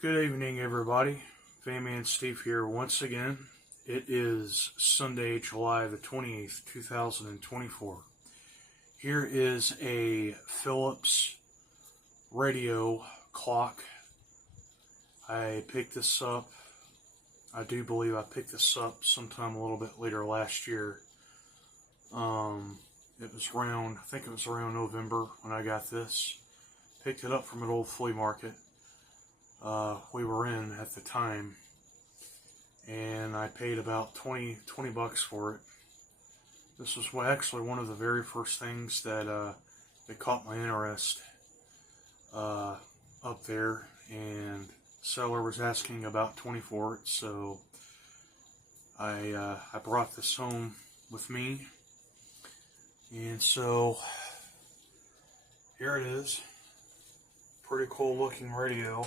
Good evening, everybody. Fan Steve here once again. It is Sunday, July the 28th, 2024. Here is a Philips radio clock. I picked this up. I do believe I picked this up sometime a little bit later last year. It was around, I think it was around November when I got this. Picked it up from an old flea market we were in at the time, and I paid about 20 bucks for it. This was actually one of the very first things that caught my interest up there, and seller was asking about 20 for it, so I brought this home with me, and so here it is. Pretty cool looking radio.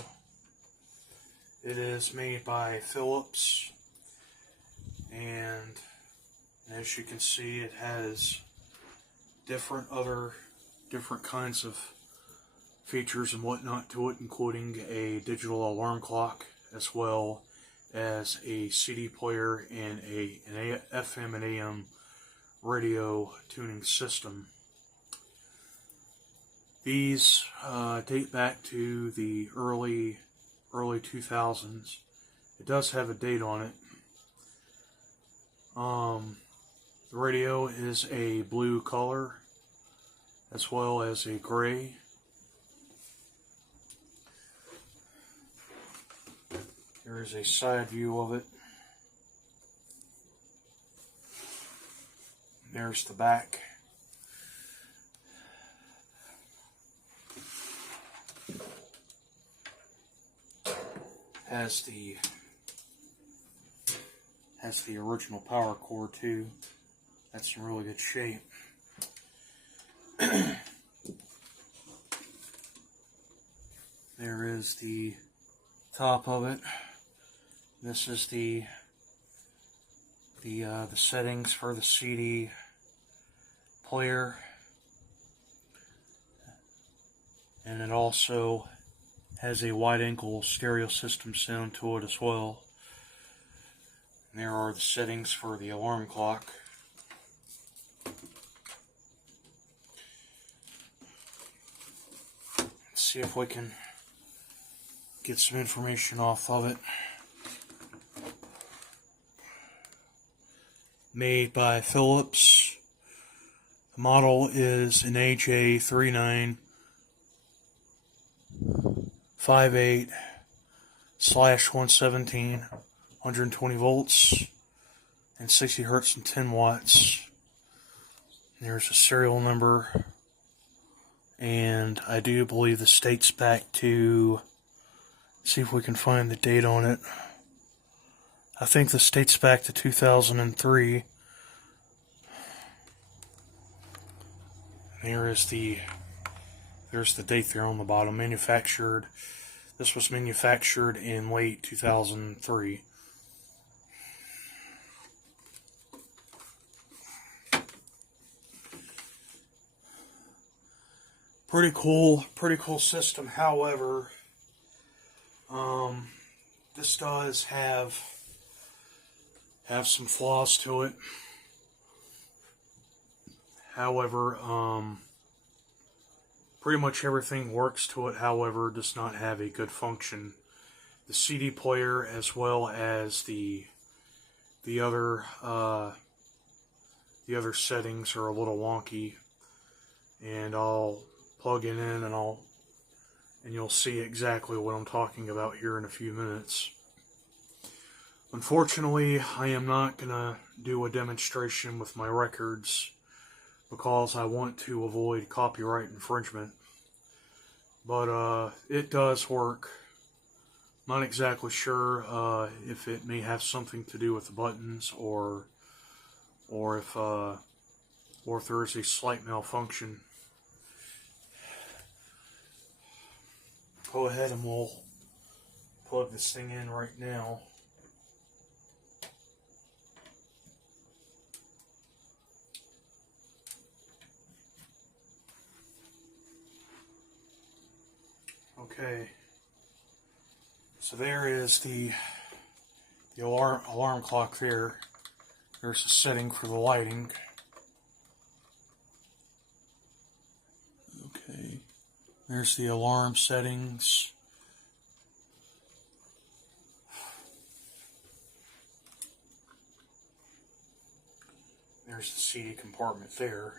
It is made by Philips, and as you can see, it has different kinds of features and whatnot to it, including a digital alarm clock, as well as a CD player and an FM and AM radio tuning system. These date back to the early 2000s. It does have a date on it. The radio is a blue color as well as a gray. Here is a side view of it. There's the back. Has the original power cord too. That's in really good shape. There is the top of it. This is the settings for the CD player, and it also has a wide angle stereo system sound to it as well. And there are the settings for the alarm clock. Let's see if we can get some information off of it. Made by Philips. The model is an HA3958/117, 120 volts and 60 hertz and 10 watts. There's a serial number, and I do believe this dates back to, see if we can find the date on it. I think this dates back to 2003. There's the date there on the bottom. Manufactured. This was manufactured in late 2003. Pretty cool system. However, this does have some flaws to it. However, pretty much everything works to it, however, does not have a good function. The CD player, as well as the other settings, are a little wonky, and I'll plug it in and you'll see exactly what I'm talking about here in a few minutes. Unfortunately, I am not gonna do a demonstration with my records, because I want to avoid copyright infringement. But it does work. Not exactly sure if it may have something to do with the buttons, or if there is a slight malfunction. Go ahead and we'll plug this thing in right now. Okay, So there is the alarm clock there. There's a setting for the lighting. Okay. There's the alarm settings. There's the CD compartment there.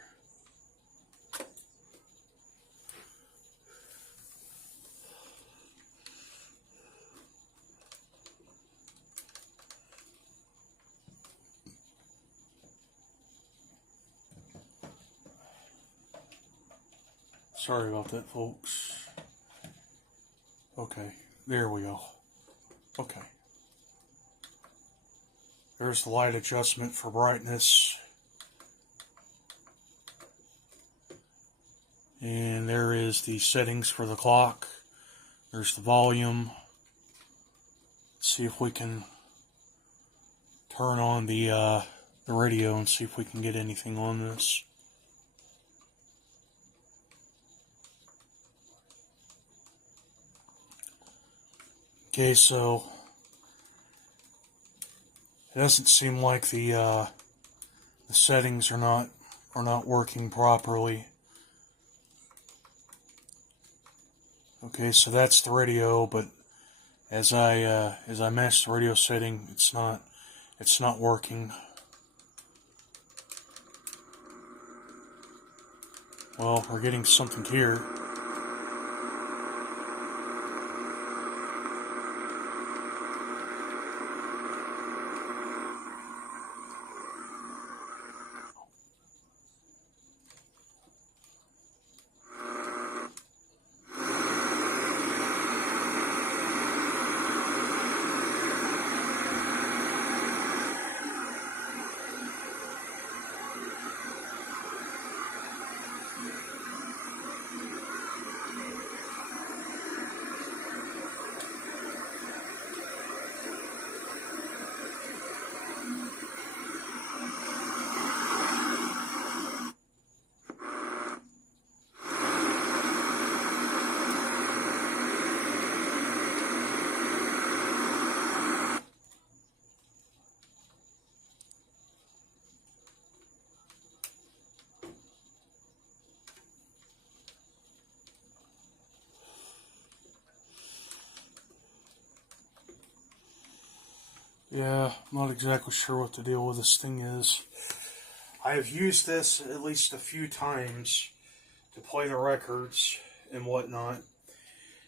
Sorry about that, folks. Okay, there we go. Okay. There's the light adjustment for brightness. And there is the settings for the clock. There's the volume. Let's see if we can turn on the radio and see if we can get anything on this. Okay, so it doesn't seem like the settings are not working properly. Okay, so that's the radio, but as I match the radio setting, it's not working. Well, we're getting something here. Yeah, I'm not exactly sure what the deal with this thing is. I have used this at least a few times to play the records and whatnot,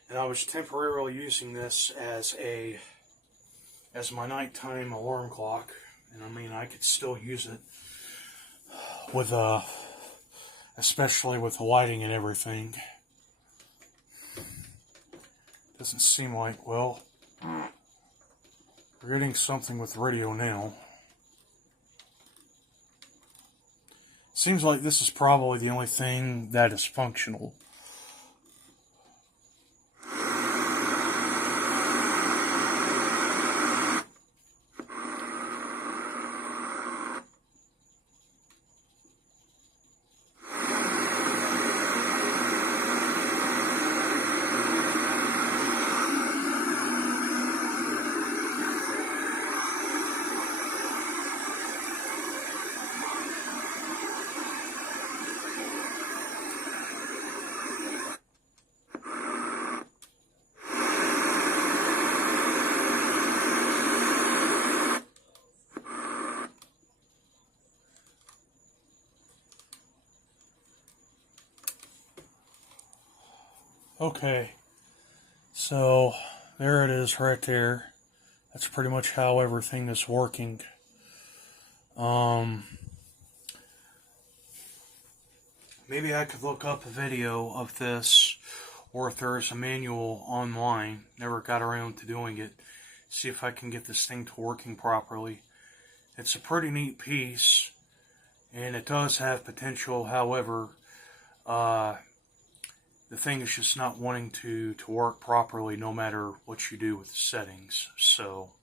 and I was temporarily using this as my nighttime alarm clock, and I mean I could still use it with especially with the lighting and everything. Doesn't seem like, well, we're getting something with radio now. Seems like this is probably the only thing that is functional. Okay, so there it is right there. That's pretty much how everything is working. Maybe I could look up a video of this, or if there's a manual online. Never got around to doing it. See if I can get this thing to working properly. It's a pretty neat piece, and it does have potential. However, the thing is just not wanting to work properly no matter what you do with the settings. So,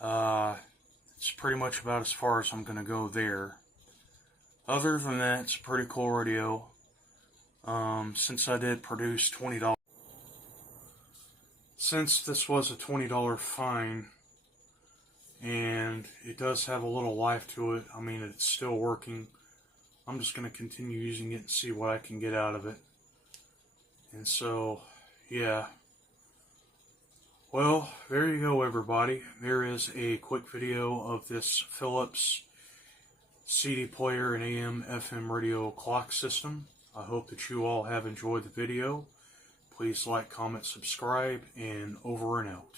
it's pretty much about as far as I'm going to go there. Other than that, it's a pretty cool radio. Since I did produce $20. since this was a $20 fine, and it does have a little life to it, I mean, it's still working, I'm just going to continue using it and see what I can get out of it. And so, yeah. Well, there you go, everybody. There is a quick video of this Philips CD player and AM/FM radio clock system. I hope that you all have enjoyed the video. Please like, comment, subscribe, and over and out.